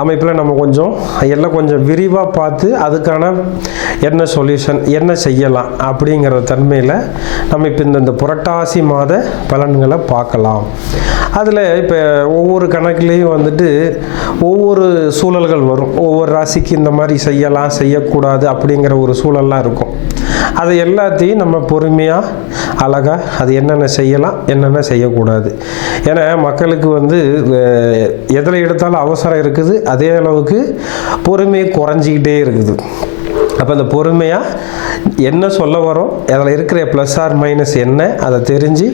அமைப்பில் நம்ம கொஞ்சம் எல்லாம் கொஞ்சம் விரிவாக பார்த்து அதுக்கான என்ன சொல்யூஷன் என்ன செய்யலாம் அப்படிங்கிற தன்மையில் நம்ம இப்போ இந்த புரட்டாசி மாத பலன்களை பார்க்கலாம். அதில் இப்போ ஒவ்வொரு கணக்குலேயும் வந்துட்டு ஒவ்வொரு சூழல்கள் வரும். ஒவ்வொரு ராசிக்கு இந்த மாதிரி செய்யலாம் செய்யக்கூடாது அப்படிங்கிற ஒரு சூழல்லாம் இருக்கும். அதை எல்லாத்தையும் நம்ம பொறுமையாக அழகாக அது என்னென்ன செய்யலாம் என்னென்ன செய்யக்கூடாது. ஏன்னா மக்களுக்கு வந்து எதில் எடுத்தாலும் அவசரம் இருக்குது அதே அளவுக்கு பொறுமை குறைஞ்சிக்கிட்டே இருக்குது. அப்போ அந்த பொறுமையாக என்ன சொல்ல வரோம்? அதில் இருக்கிற ப்ளஸ் ஆர் மைனஸ் என்ன? அதை தெரிஞ்சு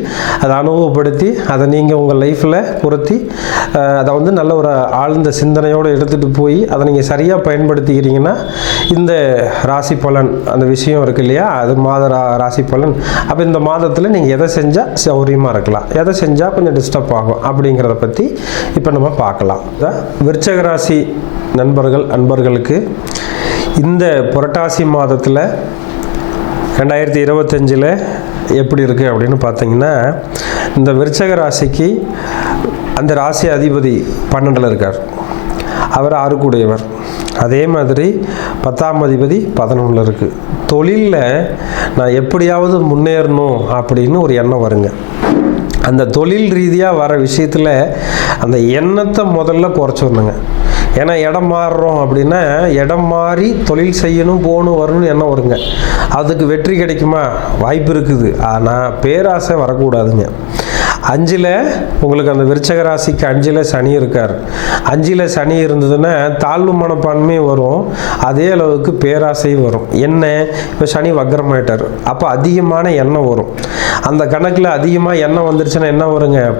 அதை அனுபவப்படுத்தி அதை நீங்கள் உங்கள் லைஃப்பில் பொருத்தி அதை வந்து நல்ல ஒரு ஆழ்ந்த சிந்தனையோடு எடுத்துகிட்டு போய் அதை நீங்கள் சரியாக பயன்படுத்திக்கிறீங்கன்னா இந்த ராசி பலன் அந்த விஷயம் இருக்கு இல்லையா? அது மாத ரா ராசி பலன். அப்போ இந்த மாதத்தில் நீங்கள் எதை செஞ்சால் சௌரியமாக இருக்கலாம். எதை செஞ்சால் கொஞ்சம் டிஸ்டர்ப் ஆகும் அப்படிங்கிறத பற்றி இப்போ நம்ம பார்க்கலாம். விருச்சக ராசி நண்பர்கள் அன்பர்களுக்கு இந்த புரட்டாசி மாதத்தில் ரெண்டாயிரத்தி இருபத்தஞ்சில் எப்படி இருக்குது அப்படின்னு பார்த்தீங்கன்னா இந்த விருச்சக ராசிக்கு அந்த ராசி அதிபதி பன்னெண்டில் இருக்கார். அவர் ஆறுக்குடையவர். அதே மாதிரி பத்தாம் அதிபதி பதினொன்றில் இருக்குது தொழிலில் நான் எப்படியாவது முன்னேறணும் அப்படின்னு ஒரு எண்ணம் வருங்க. அந்த தொழில் ரீதியாக வர விஷயத்தில் அந்த எண்ணத்தை முதல்ல குறைச்சிடணுங்க. ஏன்னா இடம் மாறுறோம் அப்படின்னா இடம் மாறி தொழில் செய்யணும் போகணும் வரணும்னு எண்ணம் வருங்க. அதுக்கு வெற்றி கிடைக்குமா? வாய்ப்பு இருக்குது. ஆனால் பேராசை வரக்கூடாதுங்க. அஞ்சில் உங்களுக்கு அந்த விருச்சக ராசிக்கு அஞ்சில் சனி இருக்கார். அஞ்சில் சனி இருந்ததுன்னா தாழ்வு மனப்பான்மையும் வரும். அதே அளவுக்கு பேராசையும் வரும். என்ன? இப்போ சனி வக்ரமாயிட்டார். அப்போ அதிகமான எண்ணம் வரும். அந்த கணக்கில் அதிகமாக எண்ணம் வந்துருச்சுன்னா என்ன வருங்க?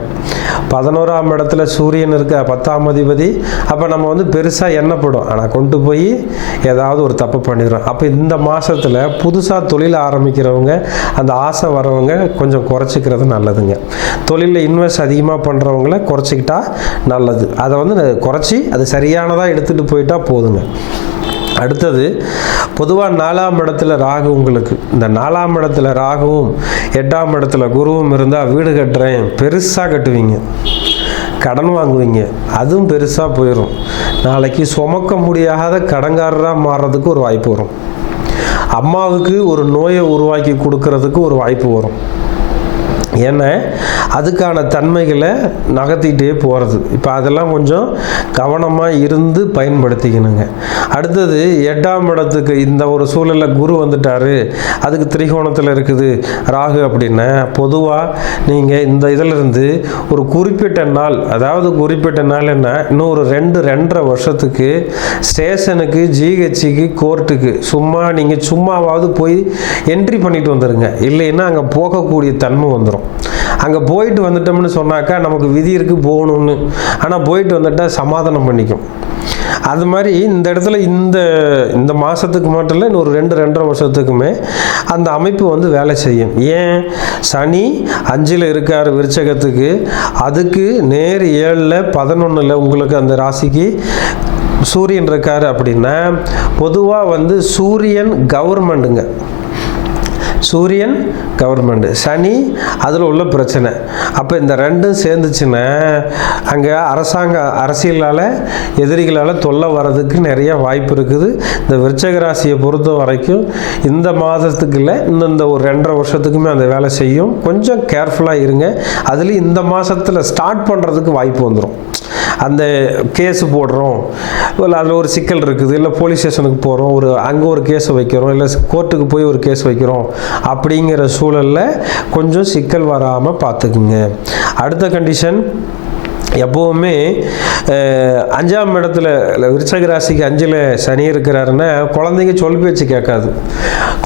பதினோராம் இடத்துல சூரியன் இருக்க? பத்தாம் அதிபதி. அப்போ நம்ம வந்து பெருசாக எண்ணப்படும். ஆனால் கொண்டு போய் ஏதாவது ஒரு தப்பு பண்ணிடுறோம். அப்போ இந்த மாதத்தில் புதுசாக தொழில் ஆரம்பிக்கிறவங்க அந்த ஆசை வரவங்க கொஞ்சம் குறைச்சிக்கிறது நல்லதுங்க. தொழிலில் இன்வெஸ்ட் அதிகமாக பண்ணுறவங்கள குறைச்சிக்கிட்டா நல்லது. அதை வந்து குறைச்சி அது சரியானதாக எடுத்துகிட்டு போயிட்டா போதுங்க. அடுத்தது பொதுவாக நாலாம் இடத்துல ராகு உங்களுக்கு. இந்த நாலாம் இடத்துல ராகுவும் எட்டாம் இடத்துல குருவும் இருந்தால் வீடு கட்டுறேன் பெருசாக கட்டுவீங்க. கடன் வாங்குவீங்க. அதுவும் பெருசாக போயிடும் நாளைக்கு சுமக்க முடியாத கடன்காரராக மாறுறதுக்கு ஒரு வாய்ப்பு வரும். அம்மாவுக்கு ஒரு நோயை உருவாக்கி கொடுக்கறதுக்கு ஒரு வாய்ப்பு வரும். ஏன்னா அதுக்கான தன்மைகளை நகர்த்திட்டே போகிறது இப்போ அதெல்லாம் கொஞ்சம் கவனமாக இருந்து பயன்படுத்திக்கணுங்க. அடுத்தது எட்டாம் இடத்துக்கு இந்த ஒரு சூழலில் குரு வந்துட்டார். அதுக்கு திரிகோணத்தில் இருக்குது ராகு அப்படின்னா பொதுவாக நீங்கள் இந்த இதிலிருந்து ஒரு குறிப்பிட்ட நாள் அதாவது குறிப்பிட்ட நாள் என்ன இன்னும் ஒரு ரெண்டு ரெண்டரை வருஷத்துக்கு ஸ்டேஷனுக்கு ஜிஹெச்சுக்கு கோர்ட்டுக்கு சும்மா நீங்கள் சும்மாவாவது போய் என்ட்ரி பண்ணிட்டு வந்துடுங்க இல்லைன்னா அங்கே போகக்கூடிய தன்மை வந்துடும் அங்கே போயிட்டு வந்துட்டோம்னு சொன்னாக்கா நமக்கு விதி இருக்குது போகணும்னு. ஆனால் போயிட்டு வந்துட்டால் சமாதானம் பண்ணிக்கும். அது மாதிரி இந்த இடத்துல இந்த இந்த மாதத்துக்கு மட்டும் இல்லை இன்னொரு ரெண்டு ரெண்டரை வருஷத்துக்குமே அந்த அமைப்பு வந்து வேலை செய்யும். ஏன்? சனி அஞ்சில் இருக்கார் விருச்சகத்துக்கு. அதுக்கு நேர் ஏழில் பதினொன்றில் உங்களுக்கு அந்த ராசிக்கு சூரியன் இருக்கார் அப்படின்னா பொதுவாக வந்து சூரியன் கவர்மெண்ட்டுங்க சூரியன் கவர்மெண்ட் சனி அதில் உள்ள பிரச்சனை. அப்போ இந்த ரெண்டும் சேர்ந்துச்சுன்னா அங்கே அரசாங்க அரசியலால் எதிரிகளால் தொல்லை வர்றதுக்கு நிறைய வாய்ப்பு இருக்குது. இந்த விருச்சக ராசியை பொறுத்த வரைக்கும் இந்த மாதத்துக்குள்ள இன்னும் இந்த ஒரு ரெண்டரை வருஷத்துக்குமே அந்த வேலை செய்யும். கொஞ்சம் கேர்ஃபுல்லாக இருங்க. அதுலேயும் இந்த மாதத்தில் ஸ்டார்ட் பண்ணுறதுக்கு வாய்ப்பு வந்துடும் அந்த கேஸ் போடுறோம். இல்லை அதில் ஒரு சிக்கல் இருக்குது. இல்லை போலீஸ் ஸ்டேஷனுக்கு போகிறோம் ஒரு அங்கே ஒரு கேஸ் வைக்கிறோம். இல்லை கோர்ட்டுக்கு போய் ஒரு கேஸ் வைக்கிறோம். அப்படிங்கிற சூழலில் கொஞ்சம் சிக்கல் வராமல் பார்த்துக்குங்க. அடுத்த கண்டிஷன் எப்போவுமே அஞ்சாம் இடத்துல விருச்சக ராசிக்கு அஞ்சில் சனி இருக்கிறாருன்னா குழந்தைங்க சொல் பேச்சு கேட்காது.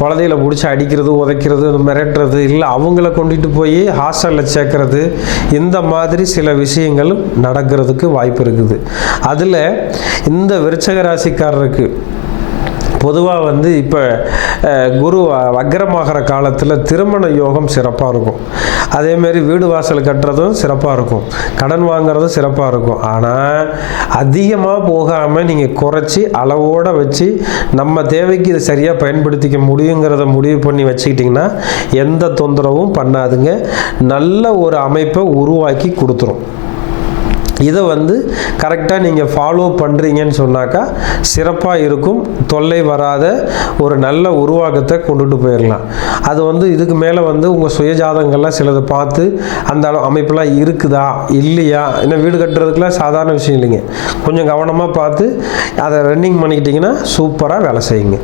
குழந்தைகளை பிடிச்சி அடிக்கிறது உதைக்கிறது மிரட்டுறது இல்லை அவங்கள கொண்டுட்டு போய் ஹாஸ்டலில் சேர்க்கறது இந்த மாதிரி சில விஷயங்கள் நடக்கிறதுக்கு வாய்ப்பு இருக்குது. அதில் இந்த விருச்சக ராசிக்காரருக்கு பொதுவாக வந்து இப்போ குரு வ- வக்ரமாகிற காலத்தில் திருமண யோகம் சிறப்பாக இருக்கும். அதேமாரி வீடு வாசல் கட்டுறதும் சிறப்பாக இருக்கும். கடன் வாங்குறதும் சிறப்பாக இருக்கும். ஆனால் அதிகமாக போகாமல் நீங்கள் குறைச்சி அளவோடு வச்சு நம்ம தேவைக்கு இதை சரியாக பயன்படுத்திக்க முடியுங்கிறத முடிவு பண்ணி வச்சுக்கிட்டிங்கன்னா எந்த தொந்தரவும் பண்ணாதுங்க. நல்ல ஒரு அமைப்பை உருவாக்கி கொடுத்துரும். இதை வந்து கரெக்டாக நீங்கள் ஃபாலோ பண்ணுறீங்கன்னு சொன்னாக்கா சிறப்பாக இருக்கும். தொல்லை வராத ஒரு நல்ல உருவாக்கத்தை கொண்டுட்டு போயிடலாம் அது வந்து இதுக்கு மேலே வந்து உங்கள் சுயஜாதங்கள்லாம் சிலதை பார்த்து அந்த அளவு அமைப்பெல்லாம் இருக்குதா இல்லையா? இன்னும் வீடு கட்டுறதுக்குலாம் சாதாரண விஷயம் இல்லைங்க. கொஞ்சம் கவனமாக பார்த்து அதை ரன்னிங் பண்ணிக்கிட்டிங்கன்னா சூப்பராக வேலை செய்யுங்க.